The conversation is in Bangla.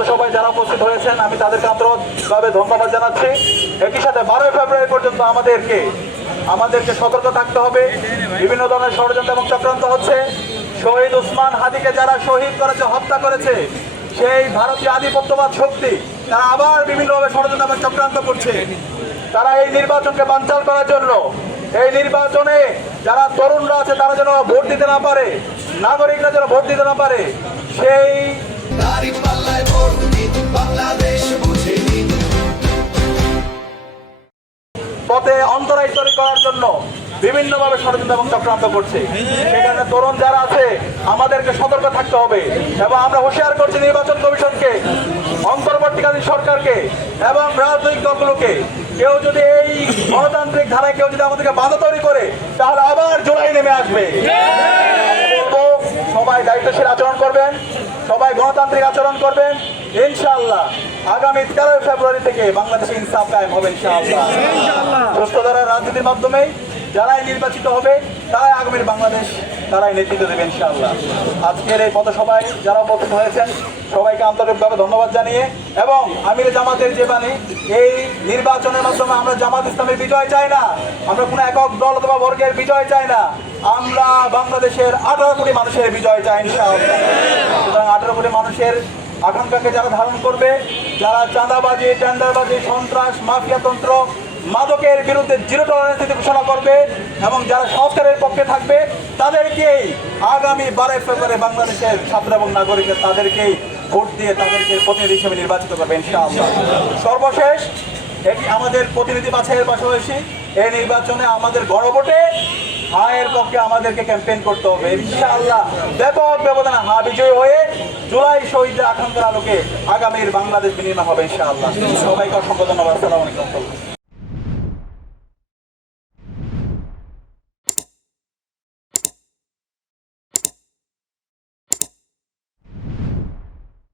সবাই যারা উপস্থিত হয়েছেন আমি তাদেরকে আন্তরিকভাবে ধন্যবাদ জানাচ্ছি। একই সাথে 12 ফেব্রুয়ারি পর্যন্ত আমাদেরকে সতর্ক থাকতে হবে। বিভিন্ন ধরনের ষড়যন্ত্র এবং চক্রান্ত হচ্ছে। শহীদ উসমান হাদিকে যারা শহীদ করেছে, হত্যা করেছে, সেই ভারতীয় আধিপত্যবাদ শক্তি তারা আবার বিভিন্নভাবে ষড়যন্ত্র এবং চক্রান্ত করছে। তারা এই নির্বাচনকে বানচাল করার জন্য, এই নির্বাচনে যারা তরুণরা আছে তারা যেন ভোট দিতে না পারে, নাগরিকরা যেন ভোট দিতে না পারে, সেই পথে অন্তরায় তৈরি করার জন্য বিভিন্নভাবে ষড়যন্ত্র এবং চক্রান্ত করছে। সেখানে তরুণ যারা আছে আমাদেরকে সতর্ক থাকতে হবে এবং আমরা হুঁশিয়ার করছি নির্বাচন কমিশনকে, অন্তর্বর্তীকালীন সরকারকে এবং রাজনৈতিক দলগুলোকে, কেউ যদি এই গণতান্ত্রিক ধারায় কেউ যদি আমাদেরকে বাধা তৈরি করে তাহলে আবার জুলাই নেমে আসবে। সবাই দায়িত্বশীল আচরণ করবেন, সবাই গণতান্ত্রিক আচরণ করবেন। ইনশাআল্লাহ আগামী 13 ফেব্রুয়ারি থেকে বাংলাদেশে ইনসাফ কায়েম হবে ইনশাআল্লাহ। সুস্থ ধারার রাজনীতির মাধ্যমেই যারাই নির্বাচিত হবে তারাই আগামীর বাংলাদেশ, তারাই নেতৃত্ব দেবে ইনশাআল্লাহ। আজকের এই পথসভায় যারা উপস্থিত হয়েছেন সবাইকে আন্তরিকভাবে ধন্যবাদ জানিয়ে, এবং আমির জামাতের যে বাণী, এই নির্বাচনের মাধ্যমে আমরা জামাত ইসলামের বিজয় চাই না, আমরা কোনো একক দল অথবা বর্গের বিজয় চাই না, আমরা বাংলাদেশের 18 কোটি মানুষের বিজয় চাই ইনশাআল্লাহ। সুতরাং 18 কোটি মানুষের আকাঙ্ক্ষাকে যারা ধারণ করবে, যারা চাঁদাবাজি, টেন্ডারবাজি, সন্ত্রাস, মাফিয়াতন্ত্র, মাদকের বিরুদ্ধে জিরো টলারেন্স নীতি ঘোষণা করবে এবং যারা সংস্কারের পক্ষে থাকবে তাদেরকেই আগামী 12 ফেব্রুয়ারি বাংলাদেশের ছাত্র এবং নাগরিকের তাদেরকেই ভোট দিয়ে তাদেরকে প্রতিনিধি হিসেবে নির্বাচিত করবে ইনশাআল্লাহ। সর্বশেষ এটি আমাদের প্রতিনিধি বাছাইয়ের পাশাপাশি এই নির্বাচনে আমাদের গণভোটে হায়ের পক্ষে আমাদেরকে ক্যাম্পেইন করতে হবে ইনশাআল্লাহ। ব্যাপক ব্যবধানে হা বিজয়ী হয়ে জুলাই শহীদদের আকাঙ্ক্ষার আলোকে আগামীর বাংলাদেশ বিনির্মাণ হবে ইনশাআল্লাহ। সবাইকে অসংখ্য ধন্যবাদ। আসসালামু আলাইকুম।